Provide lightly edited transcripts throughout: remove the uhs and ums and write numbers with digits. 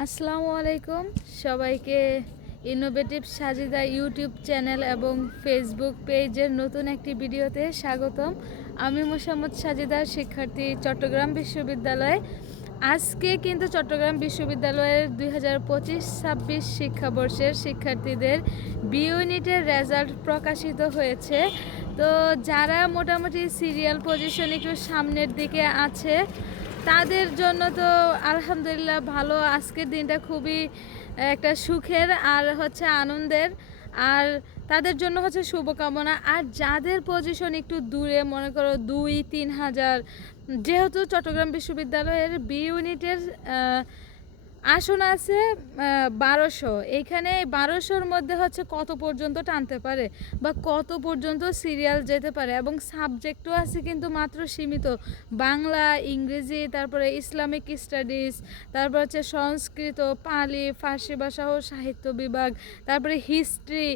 আসসালামু আলাইকুম সবাইকে ইনোভেটিভ সাজিদা ইউটিউব চ্যানেল এবং ফেসবুক পেজের নতুন একটি ভিডিওতে স্বাগতম। আমি মোসাম্মদ সাজিদা, শিক্ষার্থী, চট্টগ্রাম বিশ্ববিদ্যালয়। আজকে কিন্তু চট্টগ্রাম বিশ্ববিদ্যালয়ের 2025-26 শিক্ষাবর্ষের শিক্ষার্থীদের বি ইউনিটের রেজাল্ট প্রকাশিত হয়েছে। তো যারা মোটামুটি সিরিয়াল পজিশন একটু সামনের দিকে আছে তাদের জন্য তো আলহামদুলিল্লাহ ভালো। আজকের দিনটা খুবই একটা সুখের আর আনন্দের, আর তাদের জন্য শুভকামনা। আর যাদের পজিশন একটু দূরে, মনে করো 2-3 হাজার, যেহেতু চট্টগ্রাম বিশ্ববিদ্যালয়ের বি ইউনিটের আসন আছে 1200, এইখানে 1200-র মধ্যে কত পর্যন্ত টানতে পারে বা কত পর্যন্ত সিরিয়াল যেতে পারে, এবং সাবজেক্টও আছে কিন্তু মাত্র সীমিত। বাংলা, ইংরেজি, তারপরে ইসলামিক স্টাডিজ, তারপর সংস্কৃত, পালি, ফার্সি ভাষা ও সাহিত্য বিভাগ, তারপরে হিস্ট্রি,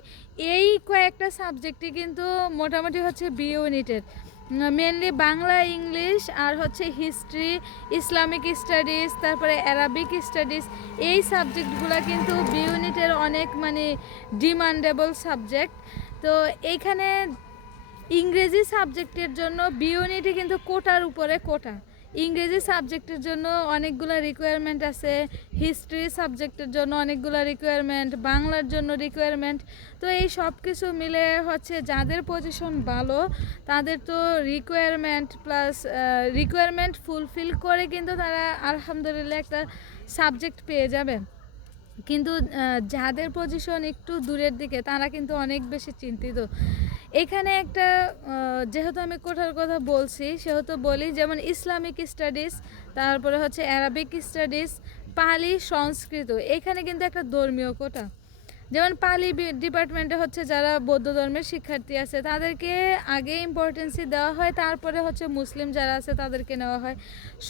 এই কয়েকটা সাবজেক্টই কিন্তু মোটামুটি বি ইউনিটের। মেনলি বাংলা, ইংলিশ আর হিস্ট্রি, ইসলামিক স্টাডিজ, তারপরে অ্যারাবিক স্টাডিজ, এই সাবজেক্টগুলো কিন্তু বি ইউনিটের অনেক ডিমান্ডেবল সাবজেক্ট। তো এইখানে ইংরেজি সাবজেক্টের জন্য বি ইউনিটে কিন্তু কোটার উপরে কোটা। ইংরেজি সাবজেক্টের জন্য অনেকগুলো রিকোয়ারমেন্ট আছে, হিস্ট্রি সাবজেক্টের জন্য অনেকগুলো রিকোয়ারমেন্ট, বাংলার জন্য রিকোয়ারমেন্ট। তো এই সব কিছু মিলে যাদের পজিশন ভালো তাদের তো রিকোয়ারমেন্ট প্লাস রিকোয়ারমেন্ট ফুলফিল করে কিন্তু তারা আলহামদুলিল্লাহ একটা সাবজেক্ট পেয়ে যাবে। কিন্তু যাদের পজিশন একটু দূরের দিকে তারা কিন্তু অনেক বেশি চিন্তিত। এখানে একটা যেহেতু আমি কোটার কথা বলছি সেহেতু বলি, যেমন ইসলামিক স্টাডিজ, তারপরে অ্যারাবিক স্টাডিজ, পালি, সংস্কৃত, এখানে কিন্তু একটা ধর্মীয় কোটা। যেমন পালি ডিপার্টমেন্টে যারা বৌদ্ধ ধর্মের শিক্ষার্থী আছে তাদেরকে আগে ইম্পর্টেন্সি দেওয়া হয়, তারপরে মুসলিম যারা আছে তাদেরকে নেওয়া হয়।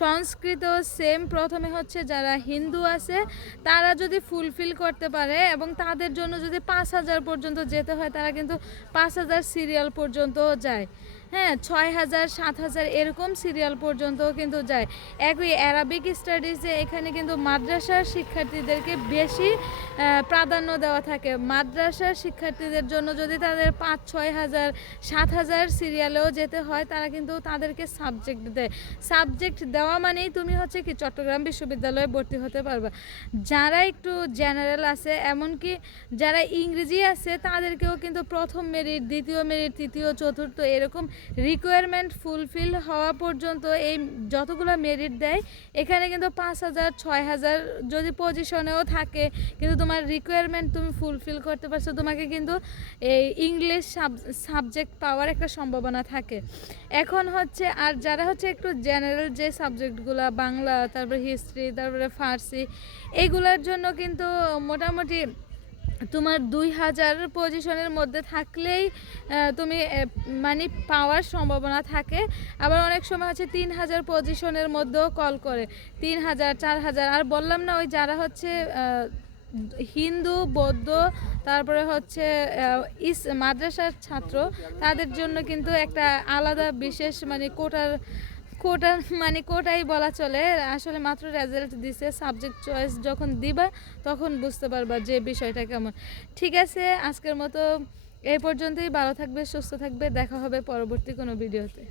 সংস্কৃত সেম, প্রথমে যারা হিন্দু আছে তারা যদি ফুলফিল করতে পারে এবং তাদের জন্য যদি 5000 পর্যন্ত যেতে হয়, তারা কিন্তু 5000 সিরিয়াল পর্যন্ত যায়। হ্যাঁ, 6000, 7000 এরকম সিরিয়াল পর্যন্ত কিন্তু যায়। একই অ্যারাবিক স্টাডিজে এখানে কিন্তু মাদ্রাসার শিক্ষার্থীদেরকে বেশি প্রাধান্য দেওয়া থাকে। মাদ্রাসার শিক্ষার্থীদের জন্য যদি তাদের 5-6 হাজার, 7000 সিরিয়ালেও যেতে হয়, তারা কিন্তু তাদেরকে সাবজেক্ট দেয়। সাবজেক্ট দেওয়া মানেই তুমি কি চট্টগ্রাম বিশ্ববিদ্যালয়ে ভর্তি হতে পারবা। যারা একটু জেনারেল আছে, এমনকি যারা ইংরেজি আছে, তাদেরকেও কিন্তু প্রথম মেরিট, দ্বিতীয় মেরিট, তৃতীয়, চতুর্থ, এরকম রিকোয়ারমেন্ট ফুলফিল হওয়া পর্যন্ত এই যতগুলো মেরিট দেয়, এখানে কিন্তু 5000, 6000 যদি পজিশনেও থাকে কিন্তু তোমার রিকোয়ারমেন্ট তুমি ফুলফিল করতে পারছো, তোমাকে কিন্তু এই ইংলিশ সাবজেক্ট পাওয়ার একটা সম্ভাবনা থাকে। এখন আর যারা একটু জেনারেল যে সাবজেক্টগুলো, বাংলা, তারপরে হিস্ট্রি, তারপরে ফার্সি, এগুলোর জন্য কিন্তু মোটামুটি তোমার 2000 পজিশনের মধ্যে থাকলেই তুমি পাওয়ার সম্ভাবনা থাকে। আবার অনেক সময় 3000 পজিশনের মধ্যেও কল করে, 3000, 4000। আর বললাম না, ওই যারা হিন্দু, বৌদ্ধ, তারপরে মাদ্রাসার ছাত্র, তাদের জন্য কিন্তু একটা আলাদা বিশেষ কোটাই বলা চলে। আসলে মাত্র রেজাল্ট দিছে, সাবজেক্ট চয়েস যখন দিবা তখন বুঝতে পারবা যে বিষয়টা কেমন। ঠিক আছে, আজকের মতো এই পর্যন্তই। ভালো থাকবে, সুস্থ থাকবে, দেখা হবে পরবর্তী কোনো ভিডিওতে।